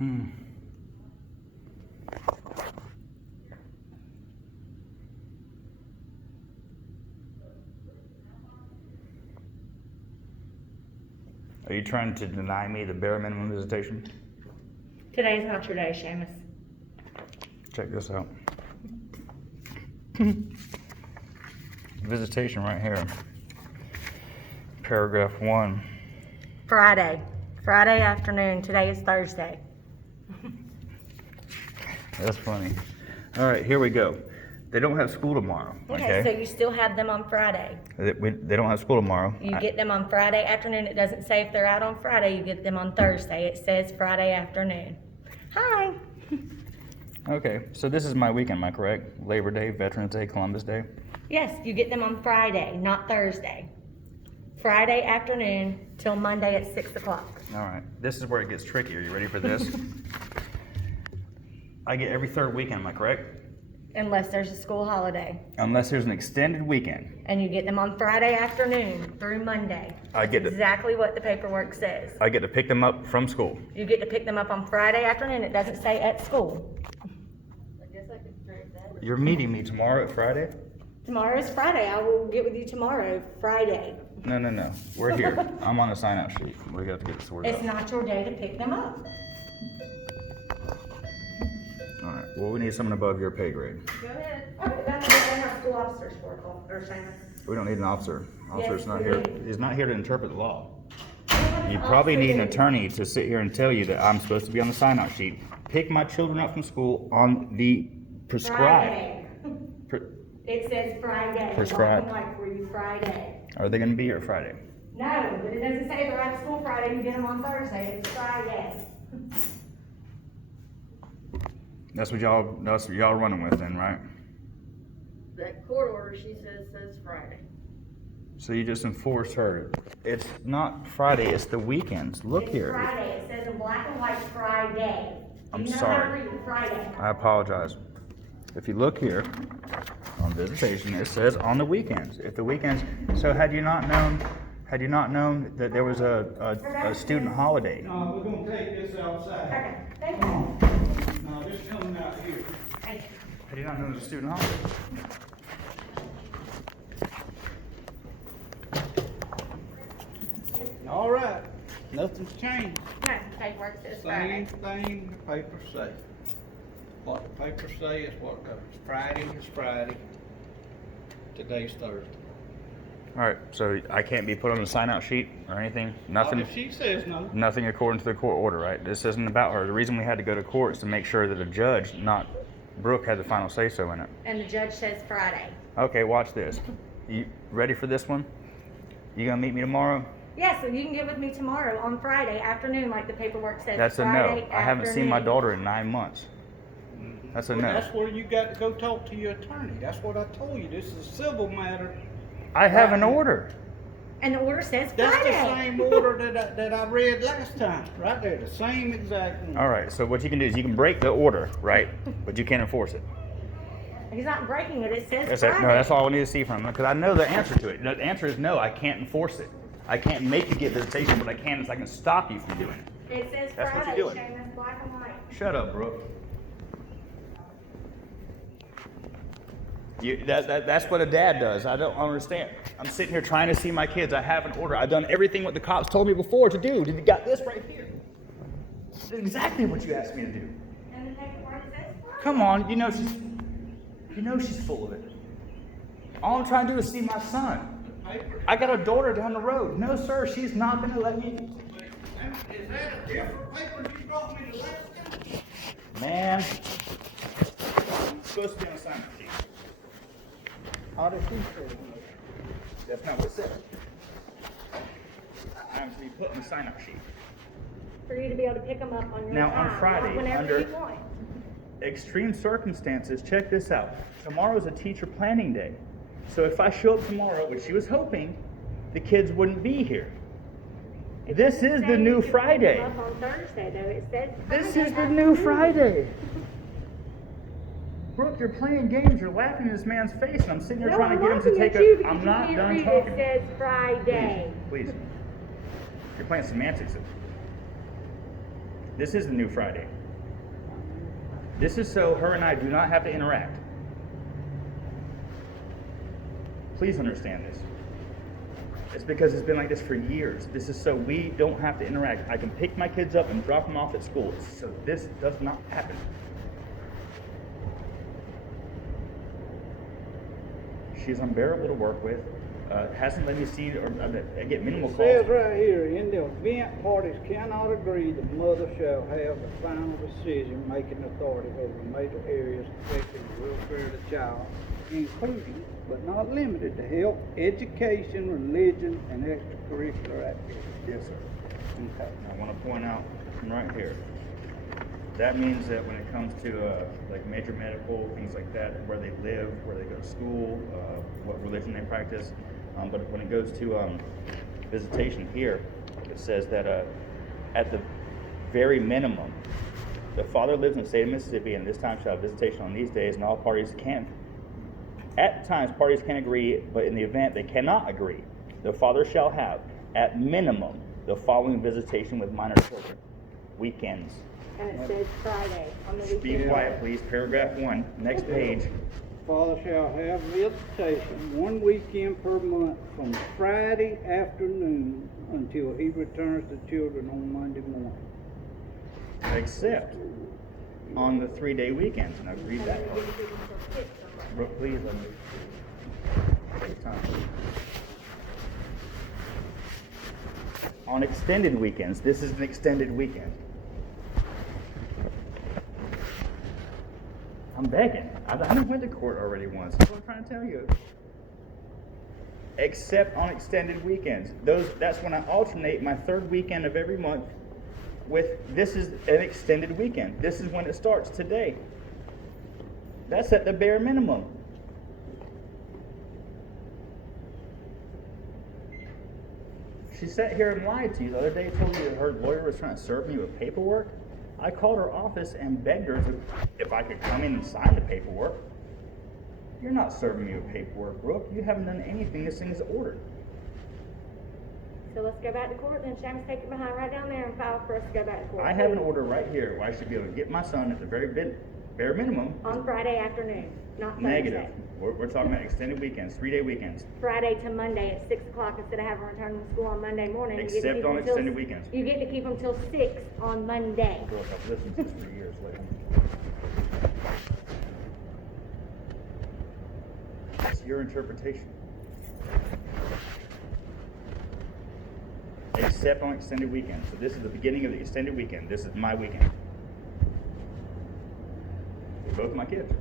Are you trying to deny me the bare minimum visitation? Today's not your day, Seamus. Check this out. Visitation right here. Paragraph 1. Friday afternoon. Today is Thursday. That's funny. All right, here we go. They don't have school tomorrow. Okay, so you still have them on Friday. They don't have school tomorrow. You get them on Friday afternoon. It doesn't say if they're out on Friday. You get them on Thursday. It says Friday afternoon. Hi. Okay, so this is my weekend, am I correct? Labor Day, Veterans Day, Columbus Day. Yes, you get them on Friday, not Thursday. Friday afternoon till Monday at 6 o'clock. All right, this is where it gets tricky. Are you ready for this? I get every third weekend, am I correct? Unless there's a school holiday. Unless there's an extended weekend. And you get them on Friday afternoon through Monday. I get to, exactly what the paperwork says. I get to pick them up from school. You get to pick them up on Friday afternoon. It doesn't say at school. You're meeting me tomorrow at Friday? Tomorrow is Friday. I will get with you tomorrow, Friday. No. We're here. I'm on a sign-out sheet. We got to get it sorted It's out. not your day to pick them up. All right. Well, we need someone above your pay grade. Go ahead. Okay, that's what they have school officers for, Cole, or Seamus. We don't need an officer. Officer's Yes, not we here. do. He's not here to interpret the law. You probably need an attorney to sit here and tell you that I'm supposed to be on the sign-out sheet. Pick my children up from school on the prescribed. Friday. It says Friday. Prescribed. Black and white for you, Friday. Are they going to be here Friday? No, but it doesn't say they're at school Friday. You get them on Thursday. It's Friday. That's what y'all running with then, right? That court order, she says Friday. So you just enforce her. It's not Friday, it's the weekends. Look It's here. Friday. It says in black and white Friday. I'm You know sorry. How to read Friday. I apologize. If you look here on visitation, it says on the weekends. If the weekends, so had you not known that there was a student holiday? No, we're gonna take this outside. Okay, thank you. No, this coming out here. Thank you. Had you not known it was a student holiday? All right, nothing's changed. No, paperwork says Same Friday. thing the papers say. What the papers say is what goes. Friday is Friday. Today's Thursday. All right, so I can't be put on the sign-out sheet or anything? Nothing? If she says no. Nothing according to the court order, right? This isn't about her. The reason we had to go to court is to make sure that a judge, not Brooke, had the final say-so in it. And the judge says Friday. Okay, watch this. You ready for this one? You gonna meet me tomorrow? Yeah, so you can get with me tomorrow on Friday afternoon, like the paperwork says. That's a Friday no. I haven't seen my afternoon. daughter in 9 months. That's a Well, no. that's where you got to go talk to your attorney. That's what I told you. This is a civil matter. I have an order. And the order says That's Friday. the same order that I read last time. Right there, the same exact one. All right, so what you can do is you can break the order, right? But you can't enforce it. He's not breaking it. It says That's it. Friday. No, that's all we need to see from him. Because I know the answer to it. The answer is no, I can't enforce it. I can't make you get visitation, but I can is I can stop you from doing it. It says That's what Friday, you're doing. Seamus, black and white. Shut up, Brooke. That's what a dad does. I don't understand. I'm sitting here trying to see my kids. I have an order. I've done everything what the cops told me before to do. You got this right here. This is exactly what you asked me to do. And the paperwork says Friday. Come on, you know she's full of it. All I'm trying to do is see my son. I got a daughter down the road. No, sir, she's not going to let me. Is that a different paper you brought me the last time? Man, I'm supposed to be on a sign sheet. How did he say it? That's not what it says. I'm to be put on the sign-up sheet. For you to be able to pick them up on your Now, time. on Friday, or whenever under- you want. Extreme circumstances, check this out. Tomorrow's a teacher planning day. So if I show up tomorrow, which she was hoping, the kids wouldn't be here. It This doesn't is say the you new can Friday. Pick them up on Thursday, though. It says This Friday is the new afternoon. Friday. Brooke, you're playing games. You're laughing in this man's face, and I'm sitting here No, trying I'm to get him to laughing take at you a. because I'm you not can't done read. talking. It says Friday. Please. You're playing semantics. This is the new Friday. This is so her and I do not have to interact. Please understand this. It's because it's been like this for years. This is so we don't have to interact. I can pick my kids up and drop them off at school. So this does not happen. She's unbearable to work with. Hasn't let me see or I get minimal It calls. says right here, in the event parties cannot agree, the mother shall have the final decision-making authority over major areas affecting the welfare of the child, including, but not limited to health, education, religion, and extracurricular activities. Yes, sir. Okay. I want to point out right here. That means that when it comes to like major medical things like that, where they live, where they go to school, what religion they practice, but when it goes to visitation here, it says that at the very minimum, the father lives in the state of Mississippi, and this time shall have visitation on these days, and all parties can. At times, parties can agree, but in the event they cannot agree, the father shall have, at minimum, the following visitation with minor children: weekends. And it says Friday on the weekend. Be quiet, please. Paragraph 1, next page. Father shall have visitation 1 weekend per month from Friday afternoon until he returns the children on Monday morning. Except on the 3-day weekends. And I read that part. Brooke, please let me take time. On extended weekends, this is an extended weekend. I'm begging. I went to court already once. That's what I'm trying to tell you. Except on extended weekends. That's when I alternate my 3rd weekend of every month with, this is an extended weekend. This is when it starts today. That's at the bare minimum. She sat here and lied to you the other day, told you that her lawyer was trying to serve me with paperwork. I called her office and begged her if I could come in and sign the paperwork. You're not serving me with paperwork, Brooke. You haven't done anything. This thing is ordered. So let's go back to court then. Shamus, take it behind right down there and file for us to go back to court. I have an order right here where I should be able to get my son at the very bare minimum. On Friday afternoon, not Thursday. Negative. We're talking about extended weekends, 3-day weekends. Friday to Monday at 6 o'clock instead of having them return to school on Monday morning. You get to Except keep on them till- extended weekends. You get to keep them till 6 on Monday. Brooke, I've listened to this for years later. That's your interpretation. Except on extended weekends. So this is the beginning of the extended weekend. This is my weekend. With both my kids.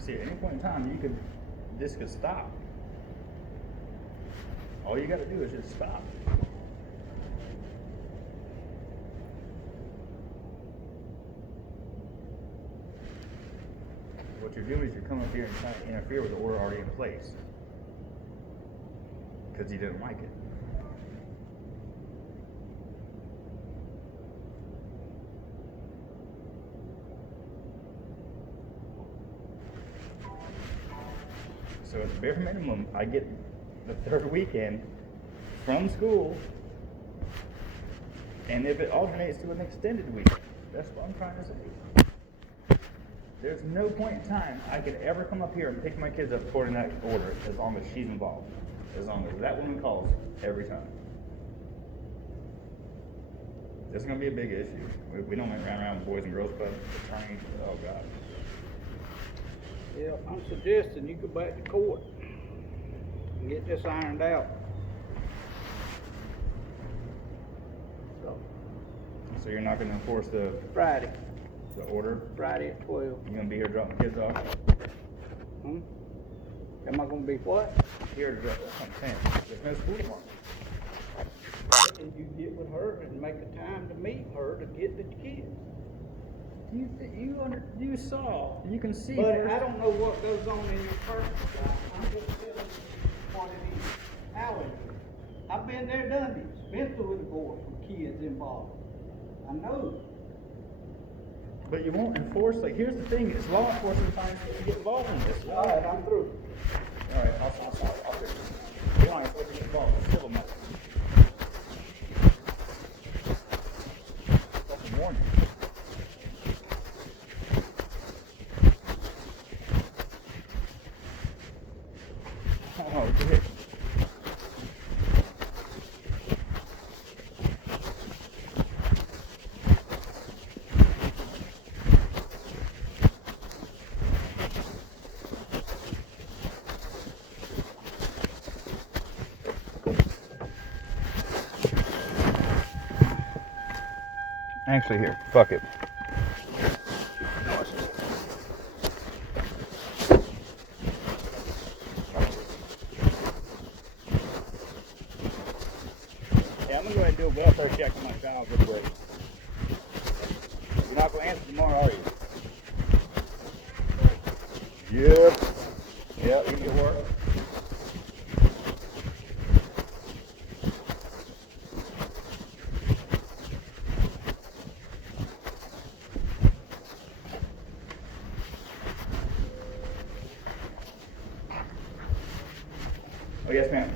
See, at any point in time, this could stop. All you got to do is just stop. What you're doing is you're coming up here and trying to interfere with the order already in place. Because you didn't like it. So at the bare minimum, I get the 3rd weekend from school, and if it alternates to an extended weekend, that's what I'm trying to say. There's no point in time I could ever come up here and pick my kids up according to that order, as long as she's involved, as long as that woman calls every time. This is going to be a big issue. We don't run around with Boys and Girls Club attorneys. Oh, God. Yeah, I'm suggesting you go back to court and get this ironed out. So you're not going to enforce the Friday order? at 12. You're going to be here dropping kids off? Hmm? Am I gonna be what? Here to drop, that's what I'm saying. There's no school tomorrow. And you get with her and make a time to meet her to get the kids. You saw, you can see. But I don't know what goes on in your personal life. I'm just telling you what it is, how it is. I've been there, done this, been through a divorce with kids involved. I know. But you won't enforce, like, here's the thing, it's law enforcement trying to get involved in this. All right, I'm through. All right, I'll fix it. You don't have to get involved in civil matters. Fucking warning. Oh, good. Actually, here, fuck it. Yeah, I'm gonna go ahead and do a welfare check on my child real quick. You're not gonna answer tomorrow, are you? Yep. Yep, you can work. Oh, yes, ma'am.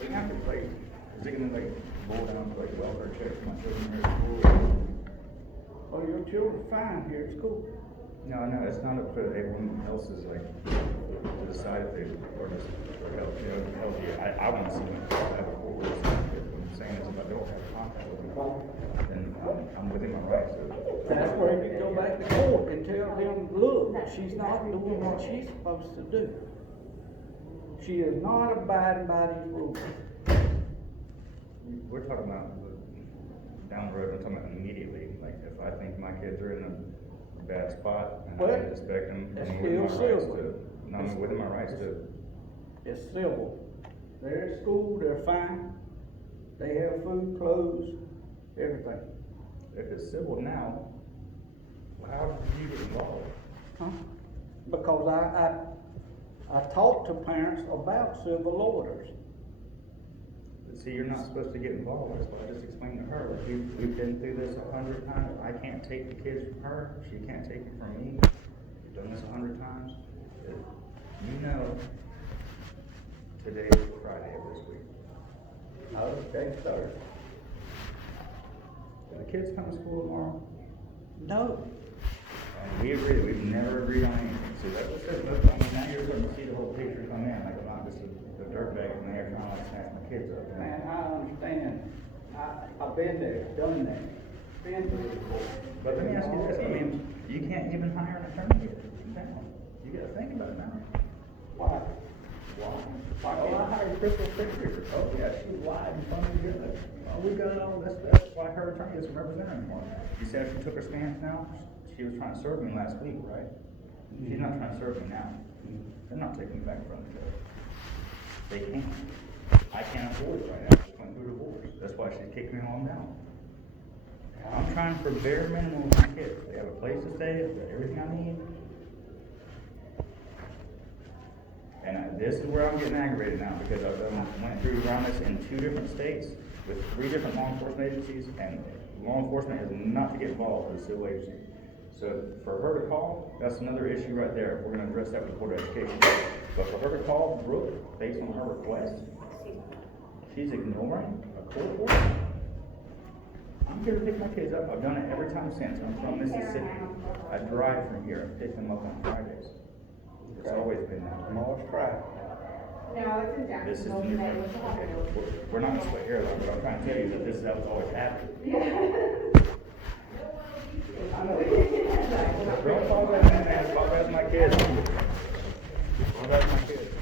We have to play. Is it gonna like roll down to like welfare check for my children here at school? Oh, your children fine here at school. No, it's not up to everyone else's like to decide if they or just for help. You know, help you. I want to see them have a court. What I'm saying is, if I don't have contact with them, then I'm within my rights to. That's where you go back to court and tell them, look, she's not doing what she's supposed to do. She is not abiding by these rules. We're talking about down the road. I'm talking about immediately. Like if I think my kids are in a bad spot and Well, I expect them, it's I'm within my still rights civil. to. No, I'm within my rights to. It's civil. They're at school, they're fine. They have food, clothes, everything. If it's civil now, how did you get involved? Huh? Because I talk to parents about civil orders. See, you're not supposed to get involved. That's what I just explained to her. Like, we've been through this 100 times. I can't take the kids from her. She can't take it from me. We've done this 100 times. You know, today is Friday of this week. Okay, Thursday. Do the kids come to school tomorrow? No. And we agree that we've never agreed on anything. So that's what says, look, I mean, now you're starting to see the whole picture come in. Like, I'm not just a dirtbag from there trying to like snatch my kids up. Man, I understand. I've been there, done that. Been through it before. But let me ask you this. I mean, you can't even hire an attorney here in town. You gotta think about it now. Why? Why? Oh, I hired Crystal Fixer. Oh, yeah, she lied in front of the judge. Oh, we got all this. That's why her attorney doesn't represent her anymore. You said she took her stance now? She was trying to serve me last week, right? She's not trying to serve me now. They're not taking me back in front of the judge. They can't. I can't afford it right now. I just went through a divorce. That's why she's kicking me on down. I'm trying for bare minimum with my kids. They have a place to stay, they've got everything I need. And this is where I'm getting aggravated now, because I've went through around this in 2 different states with 3 different law enforcement agencies, and law enforcement is not to get involved with a civil agency. So for her to call, that's another issue right there. We're going to address that with Board of Education. But for her to call Brooke based on her request, she's ignoring a court order. I'm here to pick my kids up. I've done it every time since. I'm from Mississippi. I drive from here and pick them up on Fridays. It's always been that way. Tomorrow's Friday. No, it's in This is Jacksonville. the new They road. went to Okay. Jacksonville. We're not gonna split hairs, but I'm trying to tell you that this is how it's always happened. Don't fall back, man. Fall back my kids. Fall back my kids.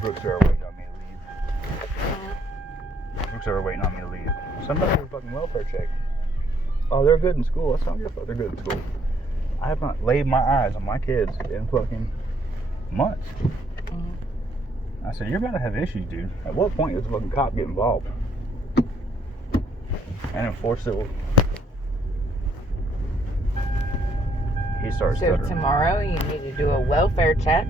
Brooks are waiting on me to leave. Brooks are waiting on me to leave. Somebody with a fucking welfare check. Oh, they're good in school. That's not your fault. They're good in school. I have not laid my eyes on my kids in fucking months. I said, you're about to have issues, dude. At what point does a fucking cop get involved? And enforce it. He starts So stuttering. tomorrow you need to do a welfare check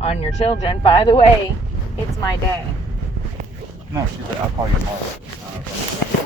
on your children. By the way, it's my day. No, she's like, I'll call you tomorrow.